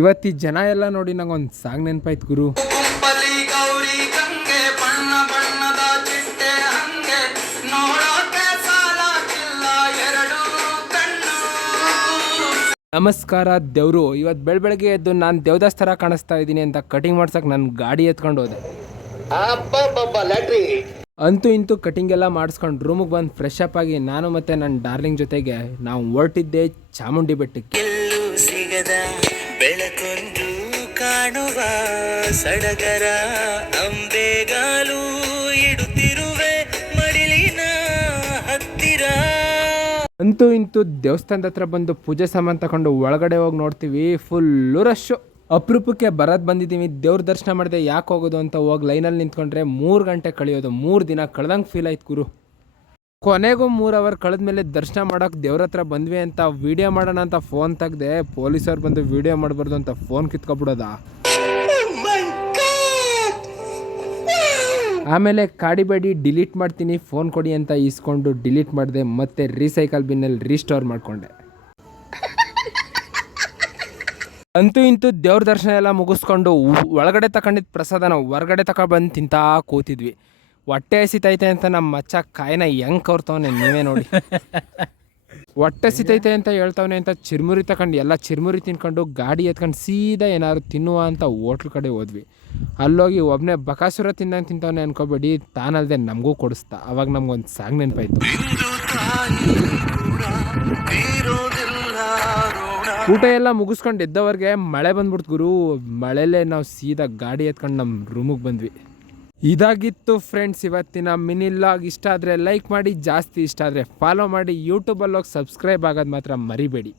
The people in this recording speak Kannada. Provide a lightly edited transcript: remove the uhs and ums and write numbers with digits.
ಇವತ್ತಿ ಜನ ಎಲ್ಲ ನೋಡಿ ನಂಗೊಂದು ಸಾಂಗ್ ನೆನಪಾಯ್ತು ಗುರು. ನಮಸ್ಕಾರ ದೇವ್ರು. ಇವತ್ತು ಬೆಳಗ್ಗೆ ಎದ್ದು ನಾನು ದೇವದಾಸ್ ಥರ ಕಾಣಿಸ್ತಾ ಇದ್ದೀನಿ ಅಂತ ಕಟಿಂಗ್ ಮಾಡ್ಸಕ್ಕೆ ನನ್ನ ಗಾಡಿ ಎತ್ಕೊಂಡು ಹೋದೆ. ಅಂತೂ ಇಂತೂ ಕಟಿಂಗ್ ಎಲ್ಲ ಮಾಡಿಸ್ಕೊಂಡು ರೂಮಿಗೆ ಬಂದು ಫ್ರೆಶ್ ಅಪ್ ಆಗಿ ನಾನು ಮತ್ತು ನನ್ನ ಡಾರ್ಲಿಂಗ್ ಜೊತೆಗೆ ನಾವು ಹೊರಟಿದ್ದೆ ಚಾಮುಂಡಿ ಬೆಟ್ಟಕ್ಕೆ. ಸಿಗದ ಬೆಳಕೊಂದು ಕಾಣುವ ಸಡಗರ ಅಂಬೆಗಾಲು ಇಡುತ್ತಿರುವೆ ಮಡಿಲಿನ ಹತ್ತಿರ. ಅಂತೂ ಇಂತೂ ದೇವಸ್ಥಾನದ ಹತ್ರ ಬಂದು ಪೂಜೆ ಸಾಮಾನು ತಗೊಂಡು ಒಳಗಡೆ ಹೋಗಿ ನೋಡ್ತೀವಿ, ಫುಲ್ಲು ರಶ್ಶು. ಅಪರೂಪಕ್ಕೆ ಬರೋದು ಬಂದಿದ್ದೀವಿ, ದೇವ್ರ ದರ್ಶನ ಮಾಡಿದೆ, ಯಾಕೆ ಹೋಗೋದು ಅಂತ ಹೋಗಿ ಲೈನಲ್ಲಿ ನಿಂತ್ಕೊಂಡ್ರೆ 3 ಗಂಟೆ ಕಳೆಯೋದು. 3 ದಿನ ಕಳೆದಂಗೆ ಫೀಲ್ ಆಯ್ತು ಗುರು. ಕೊನೆಗೂ 3 ಅವರ್ ಕಳೆದ್ಮೇಲೆ ದರ್ಶನ ಮಾಡೋಕೆ ದೇವ್ರ ಹತ್ರ ಬಂದ್ವಿ ಅಂತ ವೀಡಿಯೋ ಮಾಡೋಣ ಅಂತ ಫೋನ್ ತೆಗ್ದೆ, ಪೊಲೀಸವ್ರು ಬಂದು ವೀಡಿಯೋ ಮಾಡಬಾರ್ದು ಅಂತ ಫೋನ್ ಕಿತ್ಕೊಬಿಡೋದ. ಆಮೇಲೆ ಕಾಡಿಬೇಡಿ ಡಿಲೀಟ್ ಮಾಡ್ತೀನಿ ಫೋನ್ ಕೊಡಿ ಅಂತ ಇಸ್ಕೊಂಡು ಡಿಲೀಟ್ ಮಾಡಿದೆ, ಮತ್ತೆ ರೀಸೈಕಲ್ ಬಿನ್ನಲ್ಲಿ ರೀಸ್ಟೋರ್ ಮಾಡಿಕೊಂಡೆ. ಅಂತೂ ಇಂತೂ ದೇವ್ರ ದರ್ಶನ ಎಲ್ಲ ಮುಗಿಸ್ಕೊಂಡು ಒಳಗಡೆ ತಗೊಂಡಿದ್ದ ಪ್ರಸಾದನ ಹೊರಗಡೆ ಬಂದು ತಿಂತಾ ಕೂತಿದ್ವಿ. ಹೊಟ್ಟೆ ಹಸಿತೈತೆ ಅಂತ ನಮ್ಮ ಮಚ್ಚ ಕಾಯಿನ ಹೆಂಗೆ ಕವ್ರ್ತವನೆ ನೀವೇ ನೋಡಿ. ಹೊಟ್ಟೆ ಹಸಿತೈತೆ ಅಂತ ಹೇಳ್ತವನೆ ಅಂತ ಚಿರ್ಮುರಿ ತಗೊಂಡು ಎಲ್ಲ ಚಿರ್ಮುರಿ ತಿನ್ಕೊಂಡು ಗಾಡಿ ಎತ್ಕೊಂಡು ಸೀದಾ ಏನಾದ್ರು ತಿನ್ನುವ ಅಂತ ಹೋಟ್ಲ್ ಕಡೆ ಹೋದ್ವಿ. ಅಲ್ಲೋಗಿ ಒಬ್ಬನೇ ಬಕಾಸುರ ತಿಂತವನೆ ಅನ್ಕೋಬೇಡಿ, ತಾನಲ್ದೆ ನಮಗೂ ಕೊಡಿಸ್ತಾ. ಅವಾಗ ನಮ್ಗೊಂದು ಸಾಂಗ್ ನೆನಪಾಯ್ತು. ಊಟ ಎಲ್ಲ ಮುಗಿಸ್ಕೊಂಡು ಎದ್ದವ್ರಿಗೆ ಮಳೆ ಬಂದ್ಬಿಡ್ತು ಗುರು. ಮಳೆಯಲ್ಲೇ ನಾವು ಸೀದಾ ಗಾಡಿ ಎತ್ಕೊಂಡು ನಮ್ಮ ರೂಮಿಗೆ ಬಂದ್ವಿ. ಇದಾಗಿತ್ತು ಫ್ರೆಂಡ್ಸ್ ಇವತ್ತಿನ ಮಿನಿ ವ್ಲಾಗ್. ಇಷ್ಟ ಆದರೆ ಲೈಕ್ ಮಾಡಿ, ಜಾಸ್ತಿ ಇಷ್ಟ ಆದರೆ ಫಾಲೋ ಮಾಡಿ, ಯೂಟ್ಯೂಬಲ್ಲಿ ಹೋಗಿ ಸಬ್ಸ್ಕ್ರೈಬ್ ಆಗೋದು ಮಾತ್ರ ಮರಿಬೇಡಿ.